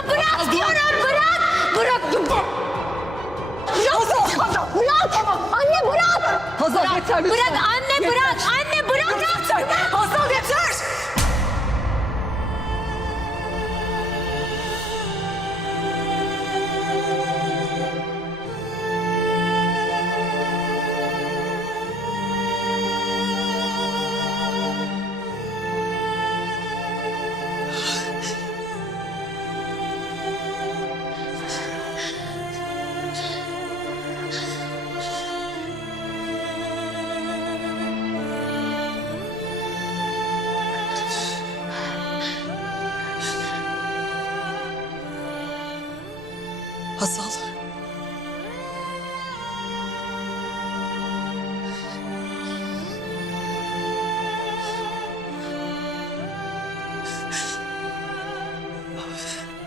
Ya bırak diyorum bırak. Bırak. Bırak. Bırak. Bırak. Anne bırak. Hazal yeter lütfen. Bırak anne bırak. Anne Hazal.